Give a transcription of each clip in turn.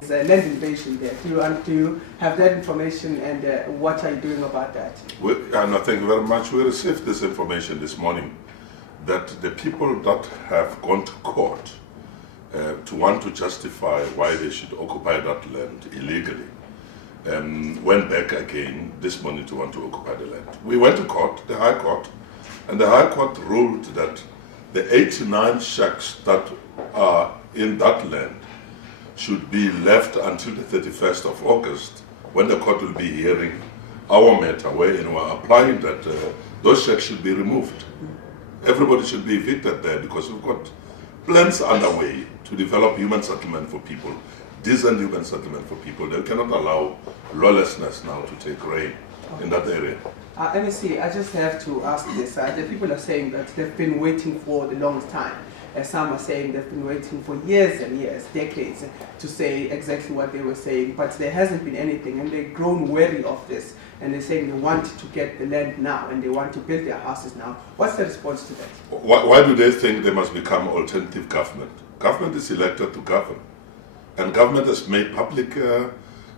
There's a land invasion there. Do you have that information, and what are you doing about that? Thank you very much. We received this information this morning that the people that have gone to court to want to justify why they should occupy that land illegally went back again this morning to want to occupy the land. We went to court, the High Court, and the High Court ruled that the 89 shacks that are in that land should be left until the 31st of August, when the court will be hearing our matter, wherein we're applying that those shacks should be removed. Everybody should be evicted there because we've got plans underway to develop human settlement for people, decent human settlement for people. They cannot allow lawlessness now to take reign in that area. MEC, I just have to ask this. The people are saying that they've been waiting for the longest time. Some are saying they've been waiting for years and years, decades, to say exactly what they were saying, but there hasn't been anything, and they've grown wary of this, and they're saying they want to get the land now, and they want to build their houses now. What's the response to that? Why do they think they must become alternative government? Government is elected to govern, and government has made public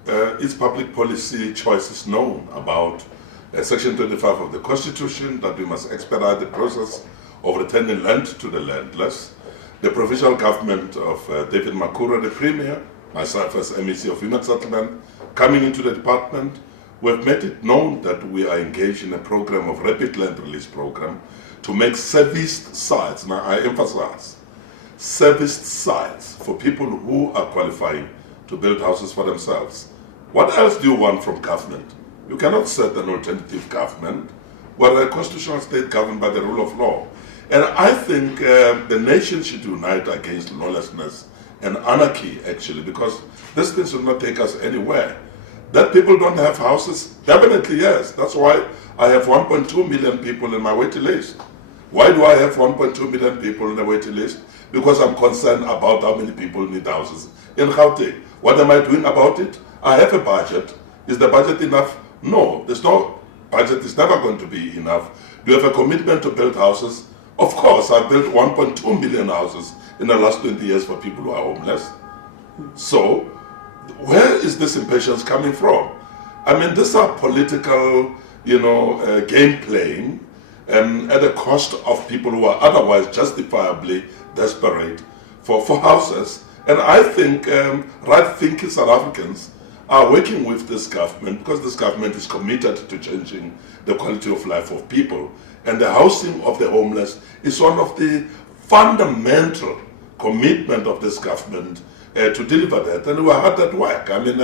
its public policy choices known about Section 25 of the Constitution, that we must expedite the process of returning land to the landless. The provincial government of David Makura, the Premier, myself as MEC of Human Settlement, coming into the department, we have made it known that we are engaged in a program of rapid land release program to make serviced sites, now I emphasize, serviced sites for people who are qualifying to build houses for themselves. What else do you want from government? You cannot set an alternative government. We're a constitutional state governed by the rule of law. And I think the nation should unite against lawlessness and anarchy, actually, because this thing should not take us anywhere. That people don't have houses? Definitely yes. That's why I have 1.2 million people in my waiting list. Why do I have 1.2 million people in the waiting list? Because I'm concerned about how many people need houses in Gauteng. What am I doing about it? I have a budget. Is the budget enough? No, there's no budget. It's never going to be enough. Do you have a commitment to build houses? Of course, I built 1.2 million houses in the last 20 years for people who are homeless. So, where is this impatience coming from? I mean, these are political, game playing at the cost of people who are otherwise justifiably desperate for houses. And I think right-thinking South Africans are working with this government because this government is committed to changing the quality of life of people. And the housing of the homeless is one of the fundamental commitment of this government to deliver that. And we're hard at work. I mean,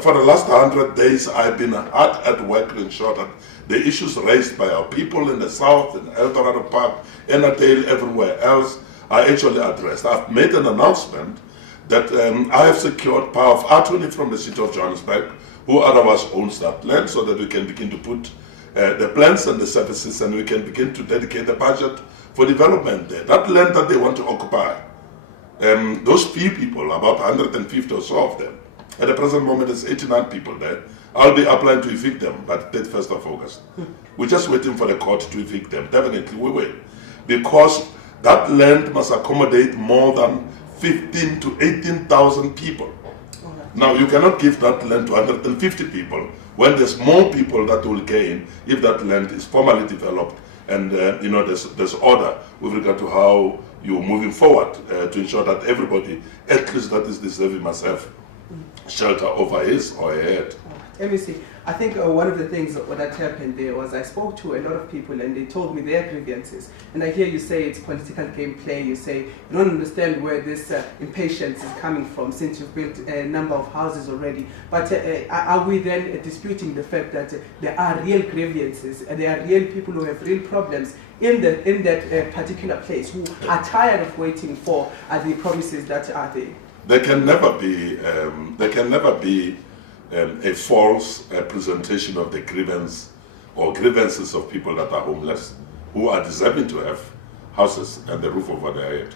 for the last 100 days, I've been hard at work to ensure that the issues raised by our people in the south, in El Dorado Park, Enadale, everywhere else, are actually addressed. I've made an announcement that I have secured power of attorney from the city of Johannesburg, who otherwise owns that land, so that we can begin to put the plans and the services, and we can begin to dedicate the budget for development there. That land that they want to occupy, those few people, about 150 or so of them, at the present moment there's 89 people there. I'll be applying to evict them by the 31st of August. We're just waiting for the court to evict them. Definitely we will. Because that land must accommodate more than 15 to 18,000 people. Now, you cannot give that land to 150 people when there's more people that will gain if that land is formally developed and there's order with regard to how you're moving forward to ensure that everybody, at least that is deserving, must have shelter over his or her head. MEC, I think one of the things that happened there was I spoke to a lot of people and they told me their grievances. And I hear you say it's political gameplay. You say you don't understand where this impatience is coming from since you've built a number of houses already. But are we then disputing the fact that there are real grievances and there are real people who have real problems in that particular place who are tired of waiting for the promises that are there? There can never be a false presentation of the grievance or grievances of people that are homeless, who are deserving to have houses and the roof over their head.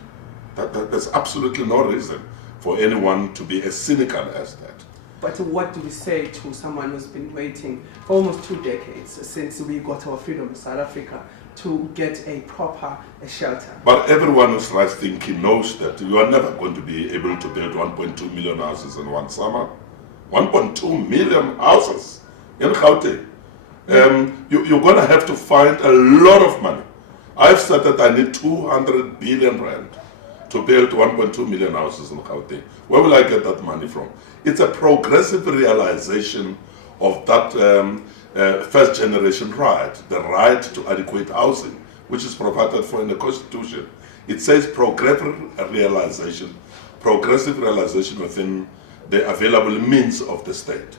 There's absolutely no reason for anyone to be as cynical as that. But what do we say to someone who's been waiting for almost 2 decades since we got our freedom in South Africa? to get a proper shelter. But everyone who's right thinking knows that you are never going to be able to build 1.2 million houses in one summer. 1.2 million houses in Gauteng. You're going to have to find a lot of money. I've said that I need 200 billion rand to build 1.2 million houses in Gauteng. Where will I get that money from? It's a progressive realization of that first generation right, the right to adequate housing, which is provided for in the Constitution. It says progressive realization within the available means of the state.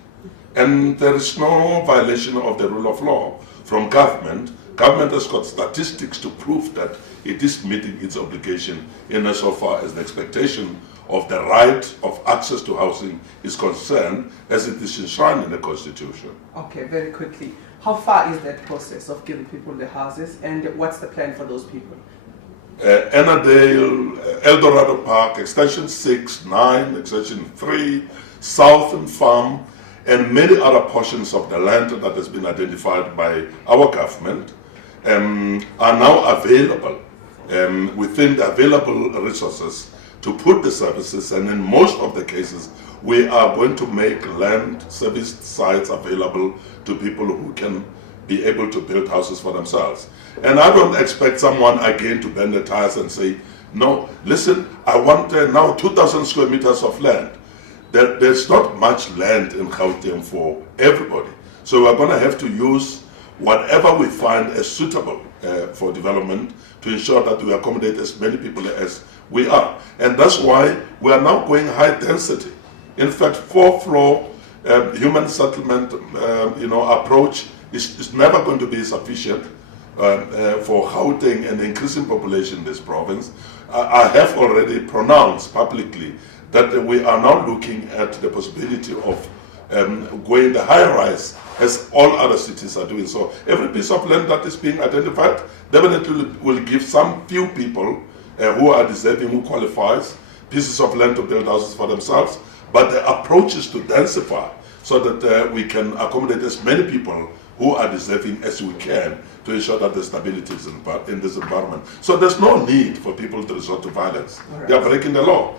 And there is no violation of the rule of law from government. Government has got statistics to prove that it is meeting its obligation insofar as the expectation of the right of access to housing is concerned, as it is enshrined in the Constitution. Okay, very quickly. How far is that process of giving people the houses, and what's the plan for those people? Ennerdale, Eldorado Park, Extension 6, 9, Extension 3, South and Farm, and many other portions of the land that has been identified by our government are now available within the available resources to put the services, and in most of the cases we are going to make land service sites available to people who can be able to build houses for themselves. And I don't expect someone again to bend the tires and say, no, listen, I want now 2,000 square meters of land. There's not much land in Gauteng for everybody. So we're going to have to use whatever we find as suitable for development to ensure that we accommodate as many people as we are. And that's why we are now going high density. In fact, 4-floor human settlement approach is never going to be sufficient for Gauteng and the increasing population in this province. I have already pronounced publicly that we are now looking at the possibility of going the high rise as all other cities are doing. So every piece of land that is being identified definitely will give some few people who are deserving, who qualifies, pieces of land to build houses for themselves. But the approach is to densify so that we can accommodate as many people who are deserving as we can to ensure that the stability is in this environment. So there's no need for people to resort to violence. Right. They are breaking the law.